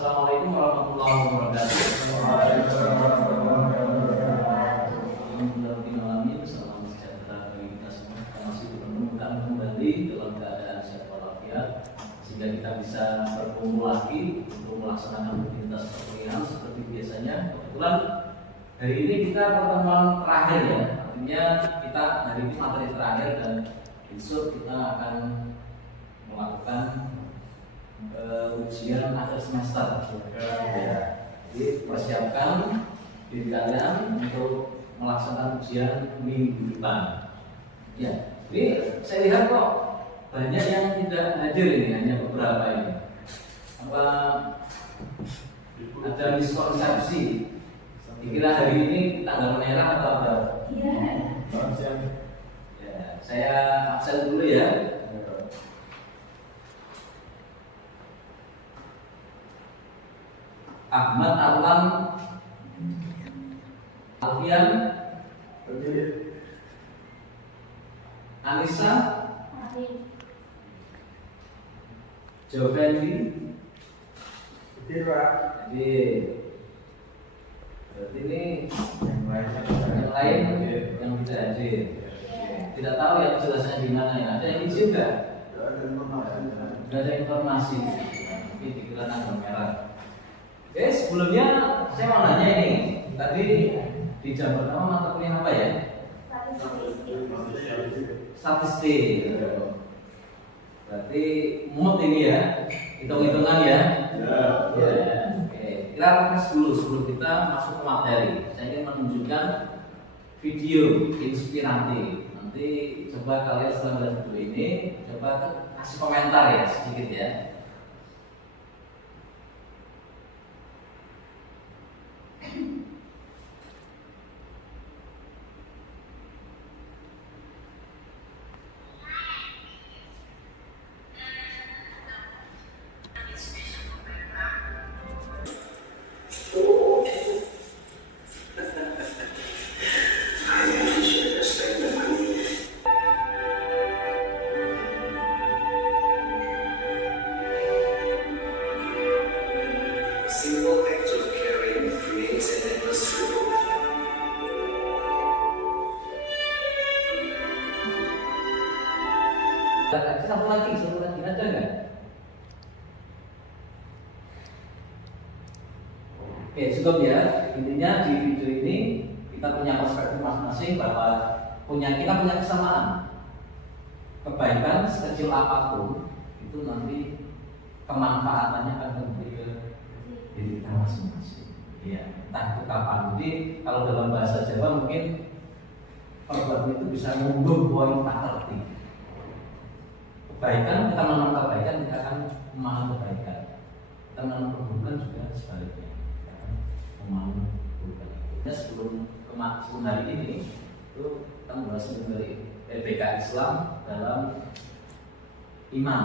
Assalamualaikum warahmatullahi wabarakatuh. Alhamdulillah, salam sejahtera bagi kita semua. Kita masih dipertemukan kembali dalam keadaan sehat walafiat, sehingga kita bisa berkumpul lagi untuk melaksanakan aktivitas perkuliahan seperti biasanya. Kebetulan hari ini kita pertemuan terakhir ya, artinya kita hari ini materi terakhir dan besok kita akan melakukan ujian akhir semester. Jadi persiapkan diri kalian untuk melaksanakan ujian minggu depan. Ya, ini saya lihat kok banyak yang tidak hadir ini, hanya beberapa ini. Apa ada miskonsepsi? Dikira hari ini tanggal merah atau apa? Iya. Ya, saya absen dulu ya. Ahmad Arlan Alfian Anissa Joveni jadi berarti ini yang lain yang tidak hadir. Tidak tahu ya kejelasannya di mana ya. Ada yang izin nggak? Tidak ada informasi. Tapi dikira tanggal merah. Oke, sebelumnya saya mau nanya ini. Tadi di jam pertama mata kuliah apa ya? Statistik. Berarti mood ini ya, hitung-hitungan ya. Ya. Oke, kita refresh dulu sebelum kita masuk ke materi. Saya ingin menunjukkan video inspiratif. Nanti coba kalian setelah melihat video ini, coba kasih komentar ya sedikit ya. Satu lagi ada nggak? Oke, cukup ya. Intinya di video ini kita punya perspektif masing-masing bahwa kita punya kesamaan. Kebaikan sekecil apapun itu nanti kemanfaatannya akan kembali ke diri kita masing-masing. Ya, entah itu kapan. Jadi kalau dalam bahasa Jawa mungkin perbuatan itu bisa mengubah poin tak tertib. Kebaikan, kita menanam kebaikan, kita akan menanam kebaikan. Kita menanam keburukan juga sebaliknya, kita akan menanam keburukan. Ya, sebelum hari ini itu kita membahas dari PK Islam dalam iman.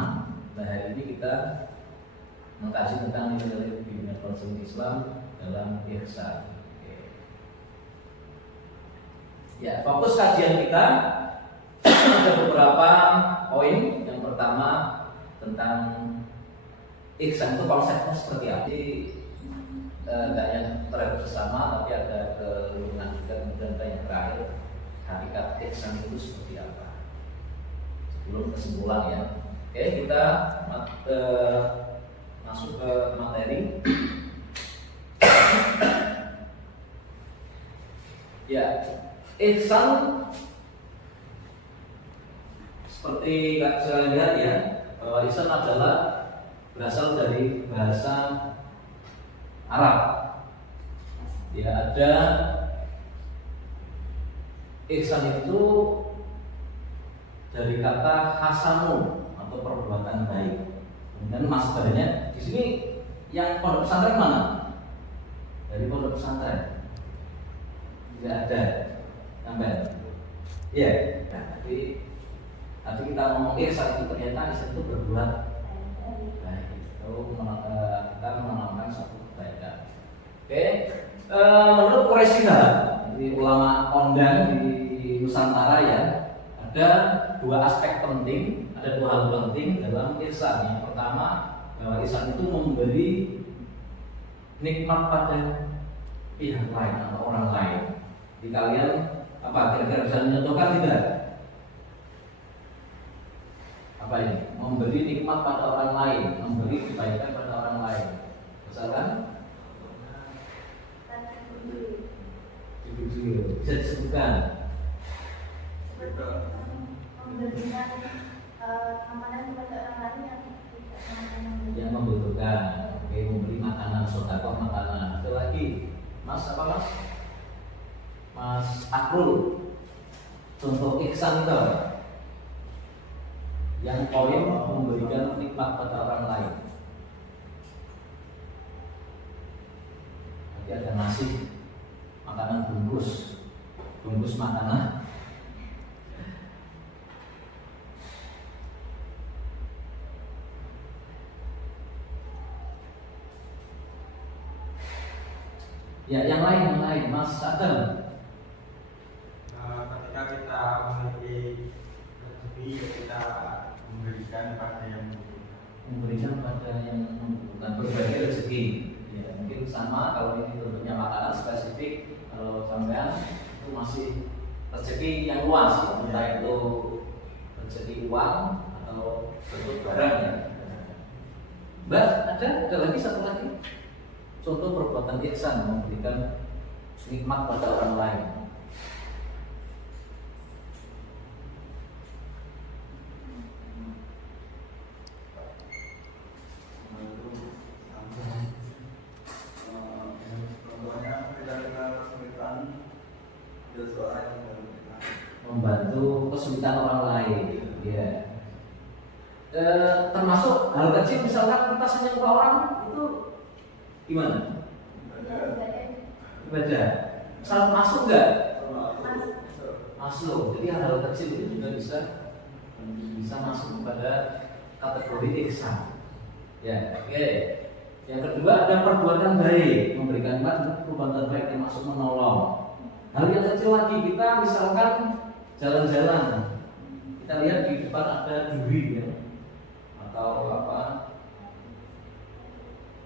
Nah, hari ini kita mengkaji tentang nilai-nilai bimbingan konseling Islam dalam ihsan. Ya, fokus kajian kita ada beberapa poin. Yang pertama tentang ihsan itu konsepnya seperti apa? Jadi tidak yang terakhir bersama, tapi ada kelulusan juga. Kemudian yang terakhir, hakikat ihsan itu seperti apa? Sebelum kesimpulan ya. Oke, kita masuk ke materi. Ya, ihsan seperti saya lihat ya, bahwa ihsan adalah berasal dari bahasa Arab. Ya, ada ihsan itu dari kata hasanu atau perbuatan baik. Dan masdarnya di sini yang pondok pesantren mana? Dari pondok pesantren. Tidak ada sampai. Ya, jadi tapi kita ngomong ihsan itu ternyata ihsan itu berbuat baik. Kita menanamkan suatu kebaikan. Oke, menurut Quraisy di ulama kondang di Nusantara ya, ada dua aspek penting, ada dua hal penting dalam ihsan. Yang pertama, bahwa ihsan itu memberi nikmat pada pihak lain atau orang lain. Di kalian apa kira-kira bisa menyontohkan tidak? Apa ini? Memberi nikmat pada orang lain, memberi kebaikan pada orang lain. Misalkan bisa disebutkan memberikan makanan kepada orang lain yang membutuhkan. Oke, memberi makanan, sedekah makanan. Ada lagi, Mas apa Mas? Mas Akrul. Contoh ihsan itu yang poin memberikan nikmat pada orang lain. Nanti ada nasi, makanan bungkus makanan. Ya, yang lain, Mas Adam. Ketika kita memiliki rezeki, kita memberikan pada yang membutuhkan berbagai rezeki. Ya, mungkin sama kalau ini bentuknya makanan spesifik. Kalau sampean itu masih rezeki yang luas, ya. Entah itu rezeki uang atau bentuk barang ya. Mbak, ada lagi satu lagi. Contoh perbuatan ihsan memberikan nikmat pada orang lain. Membantu kesulitan orang lain, ya. Termasuk hal kecil, misalkan kita senyum ke orang itu gimana? Ibadah. Salah masuk nggak? Masuk. Jadi hal kecil itu juga bisa masuk kepada kategori ihsan. Ya, oke. Yang kedua ada perbuatan baik, memberikan perbuatan baik termasuk menolong. Hal yang kecil lagi, kita misalkan jalan-jalan, kita lihat di depan ada duri ya, atau apa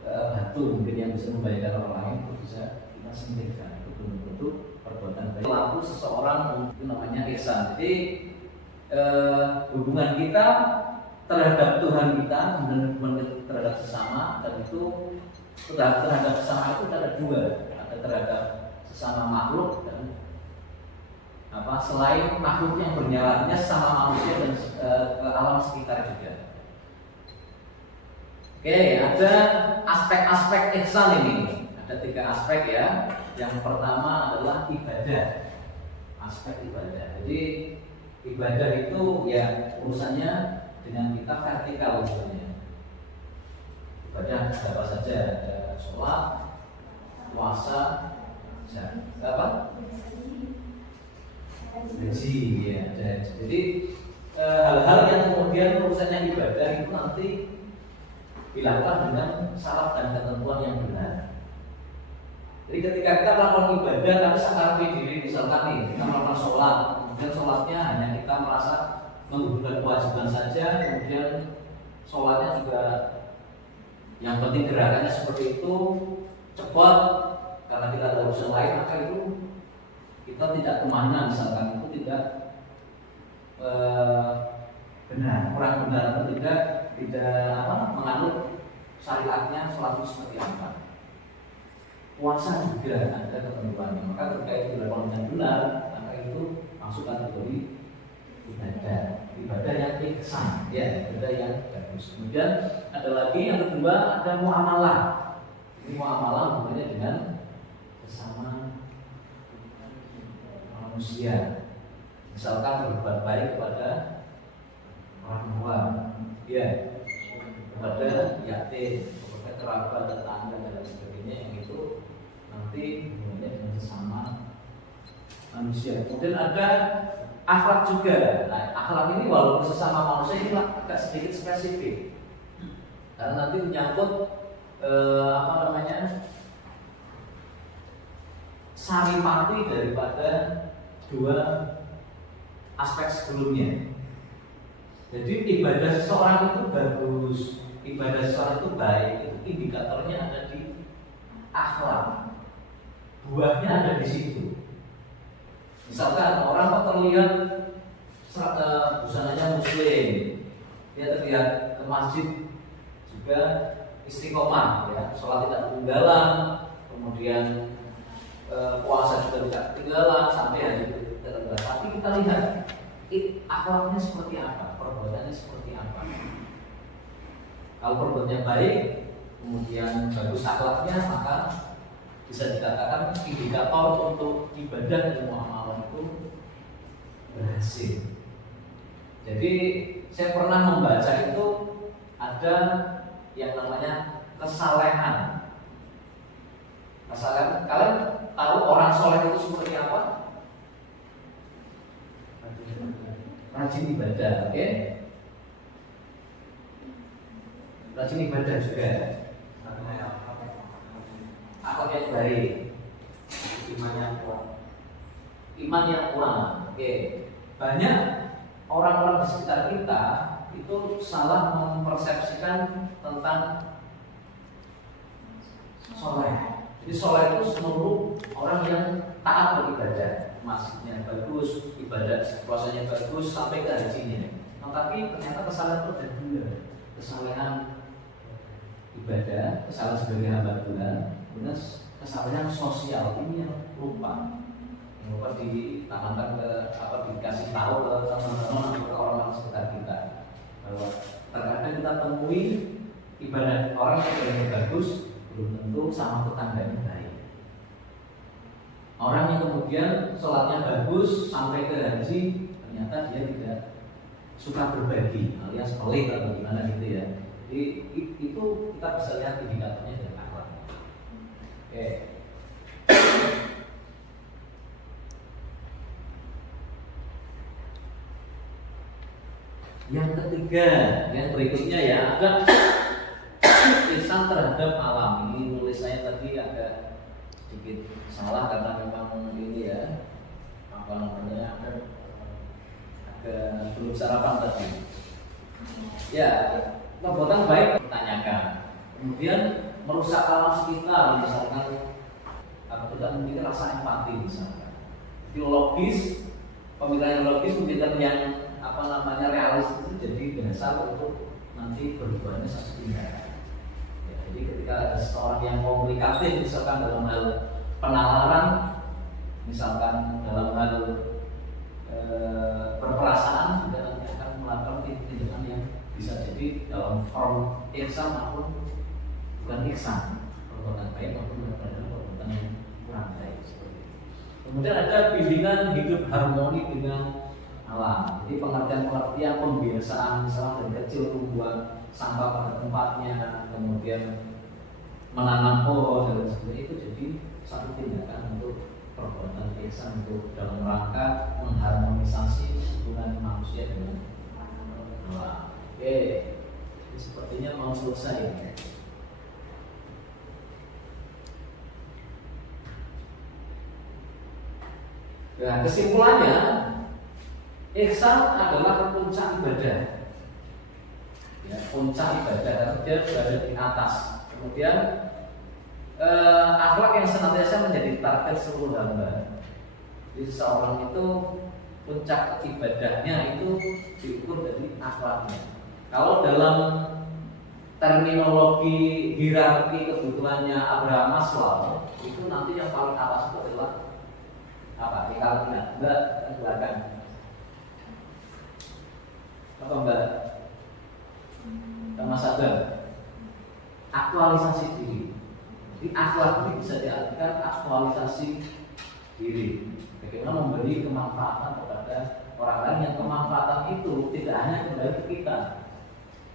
batu mungkin yang bisa membahayakan orang lain, itu bisa kita singkirkan. Itu bentuk perbuatan baik. Laku seseorang itu namanya ihsan. Jadi hubungan kita terhadap Tuhan kita, kemudian hubungan terhadap sesama, dan itu terhadap sesama itu ada dua, ada terhadap sesama makhluk dan selain makhluk yang bernyawa, sesama manusia dan ke alam sekitar juga. Oke, ada aspek-aspek ihsan ini. Ada 3 aspek ya. Yang pertama adalah ibadah. Aspek ibadah. Jadi ibadah itu ya urusannya dengan kita vertikal urusannya. Ibadah apa saja? Ada sholat, puasa, apa? Haji ya. Jadi hal-hal yang kemudian urusannya ibadah itu nanti dilakukan dengan syarat dan ketentuan yang benar. Jadi ketika kita melakukan ibadah tapi sakarpi diri, misalkan nih kita melakukan sholat, kemudian sholatnya hanya kita merasa menggugurkan kewajiban saja, kemudian sholatnya juga yang penting gerakannya seperti itu cepat karena kita ada urusan lain, maka itu kita tidak kemana, misalkan itu tidak benar, kurang benar atau tidak menganut syariatnya sholat itu seperti apa. Puasa juga ada ketentuannya, maka ketika itu dilakukan dengan benar, maka itu masuk kategori ibadah yang ihsan, ya, ibadah yang bagus. Kemudian ada lagi yang kedua, ada muamalah. Ini muamalah hubungannya dengan sesama manusia. Misalkan berbuat baik kepada orang tua, ya, kepada yatim, kepada kerabat, tetangga dan lain sebagainya, yang itu nanti hubungannya dengan sesama manusia. Kemudian ada akhlak juga. Nah, akhlak ini walaupun sesama manusia ini agak sedikit spesifik, karena nanti menyangkut saripati daripada 2 aspek sebelumnya. Jadi ibadah seseorang itu bagus, ibadah seseorang itu baik, itu indikatornya ada di akhlak. Buahnya ada di situ. Misalkan orang kok terlihat busananya muslim, dia terlihat ke masjid juga istiqomah, ya, sholat tidak ketinggalan, kemudian puasa juga tidak ketinggalan sampai hari itu tidak. Tapi kita lihat akhlaknya seperti apa, perbuatannya seperti apa. Kalau perbuatannya baik, kemudian bagus akhlaknya, maka bisa dikatakan indikator untuk ibadah dan muamalah itu berhasil. Jadi saya pernah membaca itu ada yang namanya kesalehan. Kesalehan, kalian tahu orang soleh itu seperti apa? Rajin ibadah, oke? Rajin ibadah juga. Akhlak yang baik, iman yang kuat. Oke. Banyak orang-orang di sekitar kita itu salah mempersepsikan tentang soleh. Jadi soleh itu seluruh orang yang taat beribadah, masjidnya bagus, ibadah puasanya bagus sampai ke hajinya. Tapi ternyata kesalahan itu ada dua, kesalahan ibadah, kesalahan sebagai hamba Tuhan, kemudian kesalahan sosial ini yang lupa ditanamkan ke dikasih tahu ke teman-teman atau ke orang-orang sekitar kita bahwa terkadang kita temui ibadah orang yang bagus belum tentu sama tetangganya baik. Orang yang kemudian sholatnya bagus sampai ke haji ternyata dia tidak suka berbagi alias pelit atau gimana gitu ya. Jadi itu kita bisa lihat indikatornya dari akhlak. Oke. Yang ketiga, yang berikutnya ya, ada ihsan terhadap alam. Ini nulis saya tadi agak sedikit salah karena memang ini ya, apa namanya, agak belum sarapan tadi. Ya, perbuatan baik ditanyakan. Kemudian merusak alam sekitar, misalkan tidak memiliki rasa empati misalkan. Jadi logis, pemikiran yang logis, pemikiran yang realistis itu jadi dasar untuk nanti berubahnya satu tindakan. Ya, jadi ketika ada seseorang yang komunikatif, misalkan dalam hal penalaran, misalkan dalam hal berperasaan, juga nanti akan melakukan tindakan yang bisa jadi dalam form ihsan maupun bukan ihsan, perbuatan baik maupun perbuatan yang kurang baik. Kemudian ada bimbingan hidup harmoni dengan alam. Jadi pengertian pembiasaan, misalnya dari kecil membuang sampah pada tempatnya, kemudian menanam pohon dan sebagainya, itu jadi satu tindakan untuk perbuatan ihsan untuk dalam rangka mengharmonisasi hubungan manusia dengan alam. Oke, ini sepertinya mau selesai. Nah, kesimpulannya, ihsan adalah puncak ibadah. Ya, puncak ibadah, dia berada di atas. Kemudian akhlak yang senantiasa menjadi target seluruh hamba. Jadi seorang itu puncak ibadahnya itu diukur dari akhlaknya. Kalau dalam terminologi hierarki kebutuhannya Abraham Maslow, itu nanti yang paling atas itu adalah apa? Dikalikan, enggak ke belakang. Apa Mbak? Mas Adam, aktualisasi diri. Jadi akhlak ini bisa diartikan aktualisasi diri. Bagaimana memberi kemanfaatan kepada orang lain, yang kemanfaatan itu tidak hanya kembali ke kita,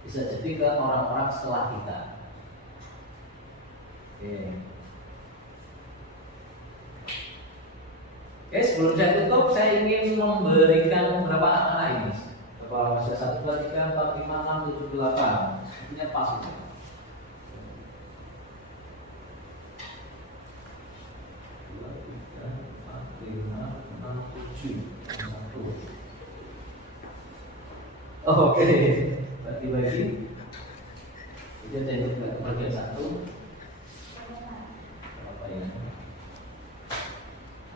bisa jadi ke orang-orang setelah kita. Oke, sebelum saya tutup, saya ingin memberikan beberapa angka ini. Kalau masih 1, 2, 3, 4, 5, 6, 7, 8, sepertinya pas itu. Oke, bagi-bagi. Jadi saya untuk bagian 1. apa ini?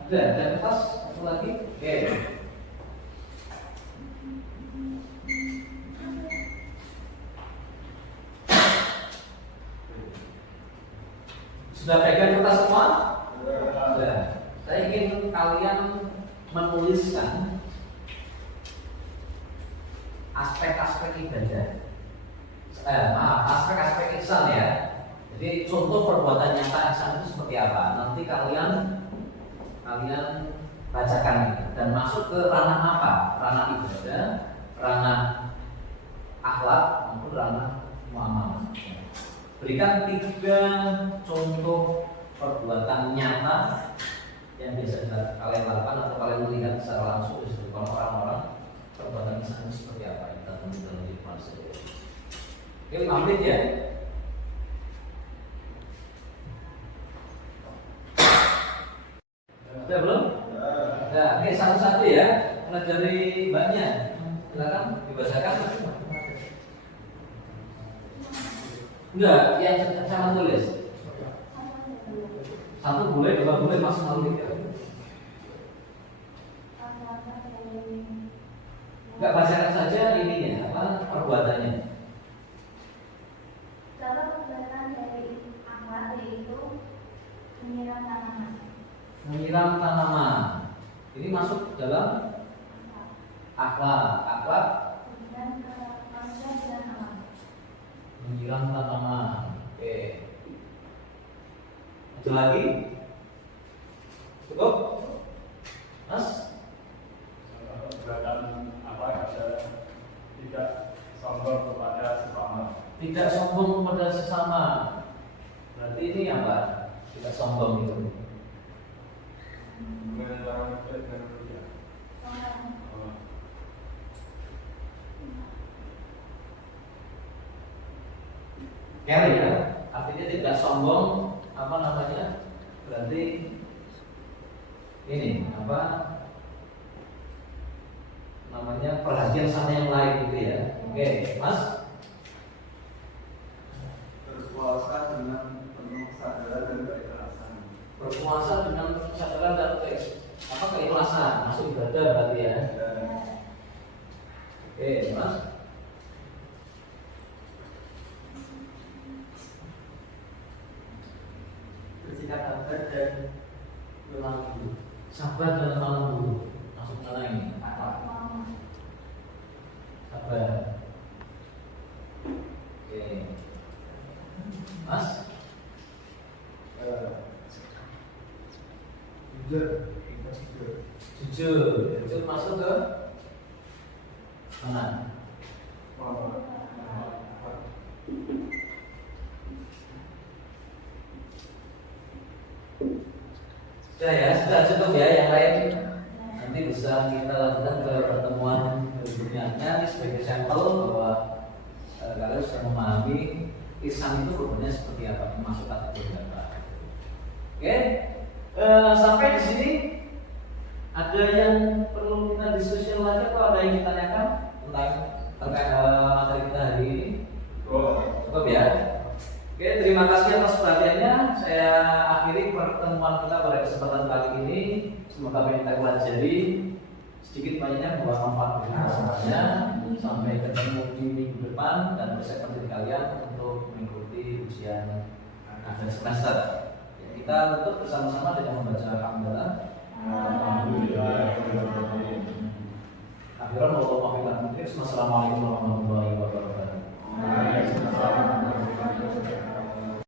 Ada kertas satu lagi. Oke. Sudah pegang kertas semua? Sudah. Saya ingin kalian menuliskan aspek-aspek ibadah. Aspek-aspek ihsan ya. Jadi contoh perbuatan nyata ihsan itu seperti apa? Nanti kalian bacakan itu dan masuk ke ranah apa? Ranah ibadah, ranah akhlak maupun ranah muamalah. Berikan 3 contoh perbuatan nyata yang biasa kalian lakukan atau kalian melihat secara langsung di sekitar orang-orang. Perbuatan ihsan itu seperti apa? Kita temui dalam kehidupan sehari-hari. Oke, 5 menit ya. Sudah belum? Nah, oke, satu-satu ya. Mulai dari mbaknya. Silakan dibacakan. Enggak, yang sama tulis. Satu boleh, 2 boleh, maksimal 3. Enggak, bacakan saja ininya, apa perbuatannya. Salah perbuatan dari akhlak yaitu menyiram tanaman. Menyiram tanaman. Ini masuk dalam akhlak. Akhlak Dan manusia dengan alam. menyiram tanaman. Oke. Ada lagi? Cukup? Mas? Perbuatan apa ada tidak sombong kepada sesama. Tidak sombong kepada sesama. Berarti ini apa? Tidak sombong itu. Mengenai orang itu dengan manusia. Care ya, artinya tidak sombong, apa namanya? Berarti ini apa namanya, perhatian sama yang lain gitu ya. Oke, Mas. Berpuasa dengan penuh kesadaran dan keikhlasan. Berpuasa dengan kesadaran dan keikhlasan, masuk ibadah berarti ya. Oke, Mas. Bersikap sabar dan malam minggu. Sabar dalam malam dulu. Masuk mana ini? Akhlak. Sabar. Oke. Mas. Jujur, kita jujur. Jujur masuk ke mana? Sudah ya, sudah cukup ya. Yang lain nanti bisa kita lakukan ke pertemuan berikutnya. Ini sebagai sampel bahwa kalian sudah memahami ihsan itu rupanya seperti apa, masuk kategori apa. Oke, sampai di sini ada yang perlu kita diskusi lagi atau ada yang ditanyakan tentang terkait materi kita hari ini? Cukup ya. Oke, terima kasih atas perhatiannya. Saya akhiri pertemuan kita pada kesempatan kali ini. Semoga apa yang kita pelajari sedikit banyaknya membawa manfaat bagi kita semuanya. Sampai ketemu di minggu depan dan bersiapkan diri kalian untuk mengikuti ujian akhir semester. Ya, kita tutup bersama-sama dengan membaca alhamdulillah. Alhamdulillah. Akhirnya, wassalamualaikum warahmatullahi